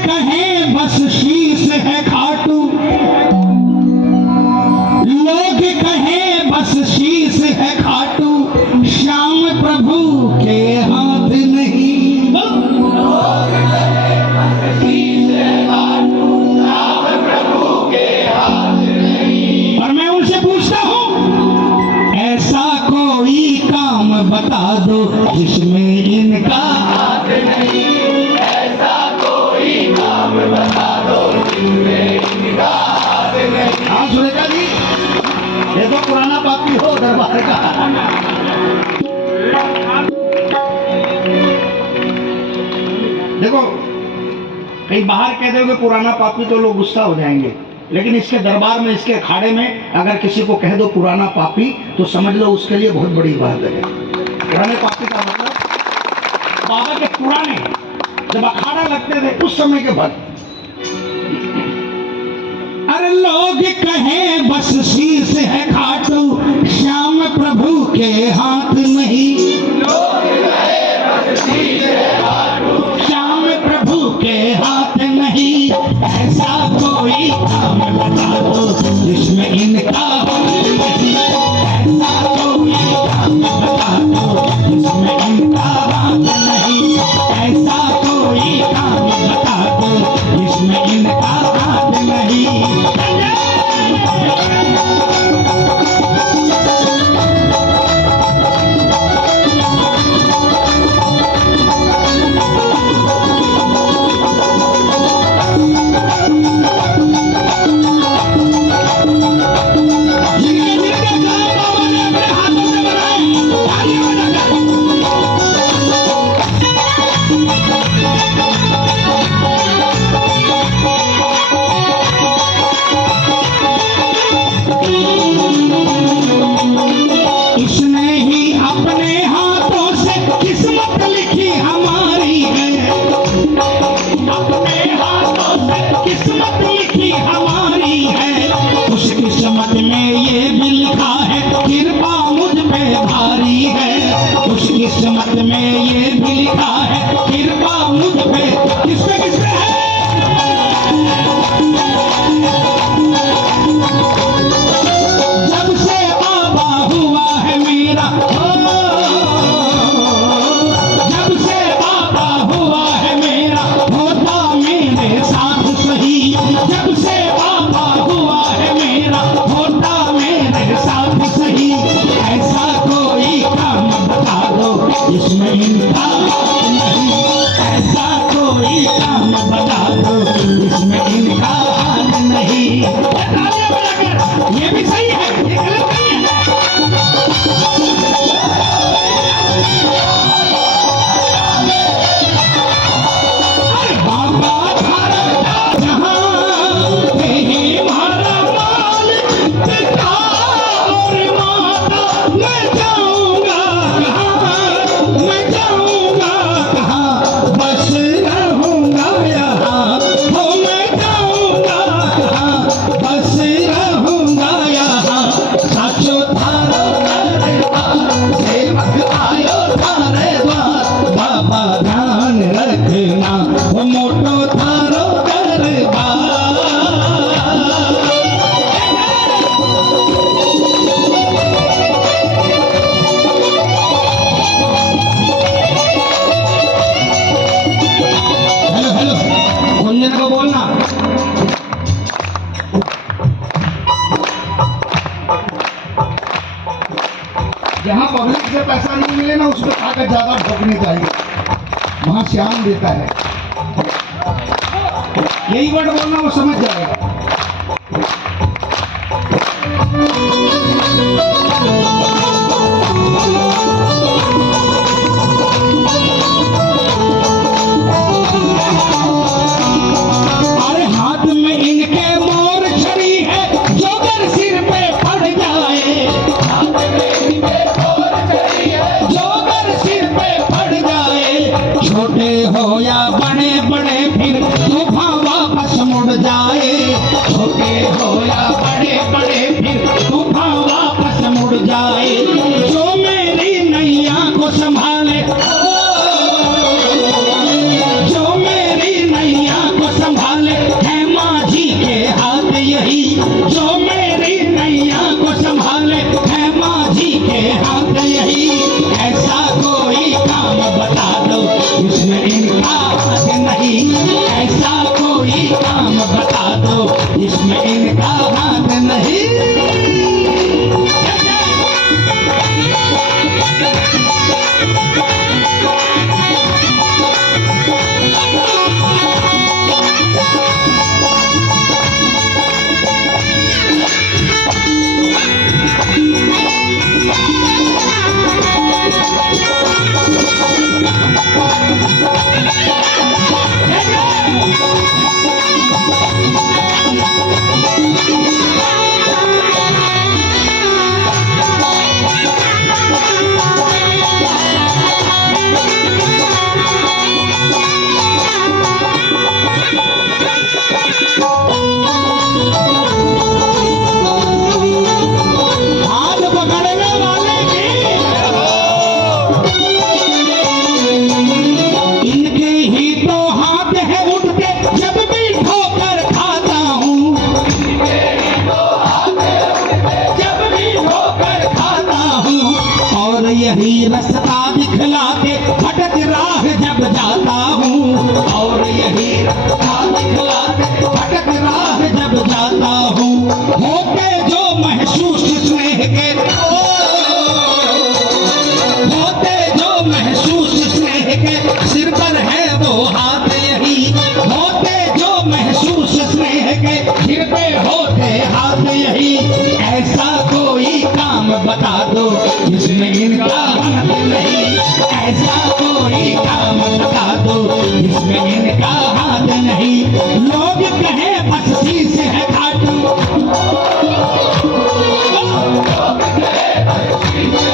कहें बस शीश है खाटू, लोग कहें बस शीश है खाटू, श्याम प्रभु के हाथ नहीं। और मैं उनसे पूछता हूं, ऐसा कोई काम बता दो जिसमें इनका हाथ नहीं। ऐसा कोई काम बता दो जिसमें इनका हाथ नहीं। हाँ सुरेखा जी, ये तो पुराना पापी हो दरबार का। देखो कहीं बाहर कह दोगे पुराना पापी तो लोग गुस्सा हो जाएंगे, लेकिन इसके दरबार में, इसके अखाड़े में अगर किसी को कह दो पुराना पापी तो समझ लो उसके लिए बहुत बड़ी बात है। पुराने पापी का मतलब बाबा के पुराने जब अखाड़ा लगते थे उस समय के भक्त। अरे लोग कहें बस शीश है खाटू, श्याम प्रभु के हाथ नहीं। लोग कहें बस शीश है खाटू, श्याम प्रभु के हाथ नहीं। ऐसा कोई काम बता दो जिसमें इनका हाथ नहीं। ऐसा कोई काम बता दो जिसमें इनका हाथ नहीं। ऐसा कोई काम बता दो जिसमें इनका हाथ नहीं। इसने ही अपने हाथों से किस्मत लिखी हमारी है। अपने हाथों से किस्मत लिखी हमारी है। उस किस्मत में ये भी लिखा है कृपा मुझ पे भारी है। उस किस्मत में ये भी लिखा है कृपा मुझ पे। किस पे है? जब से बाबा हुआ है मेरा, जब से बाबा हुआ है मेरा, होता मेरे साथ सही। जब से बाबा हुआ है मेरा, होता मेरे साथ सही। ऐसा कोई काम बता दो जिसमें इनका हाथ नहीं। ऐसा कोई काम बता दो जिसमें इनका हाथ नहीं। ये भी सही है, ये गलत नहीं है। अरे बाबा धारा जहां कहीं हमारा मालिक पिता और माता, मैं जाऊंगा कहाँ, मैं जाऊंगा कहाँ, बस रहूंगा यहाँ। हो मैं जाऊंगा कहाँ, बस रहूंगा यहाँ। साचो थारो दरबार, सेवक आयो थारे द्वार। बाबा ध्यान रखना वो मोटो थारो दरबार। हेलो हेलो, गुंजन को बोलना। जहाँ पब्लिक से पैसा नहीं मिले ना उसमें ताकत ज्यादा ठोकनी चाहिए, वहां श्याम देता है। यही वर्ड बोलना, वो समझ जाएगा। अरे हाथ में इनके मोर छड़ी है, जोगर सिर पे पड़ जाए। हाथ में इनके मोर छड़ी है, जोगर सिर पे पड़ जाए। छोटे हो या बड़े बड़े फिर तूफान वापस मुड़ जाए। छोटे हो या बड़े बड़े फिर तूफान वापस मुड़ जाए। जो मेरी नैया को संभाले, जो जिसमें इनका हाथ नहीं, ऐसा कोई काम बता दो जिसमें इनका हाथ नहीं। यही रास्ता दिखलाते भटक राह जब जाता हूँ, और यही रास्ता दिखलाते भटक राह जब जाता हूँ। होते जो महसूस स्नेह के, होते जो महसूस स्नेह के, सिर पर है वो हाथ यही। होते जो महसूस स्नेह के, सिर पे होते हाथ यही। ऐसा कोई काम बता दो जिसमें इनका हाथ नहीं, ऐसा कोई काम बता दो जिसमें इनका हाथ नहीं। लोग कहे बस शीश है खाटू, लोग कहे बस शीश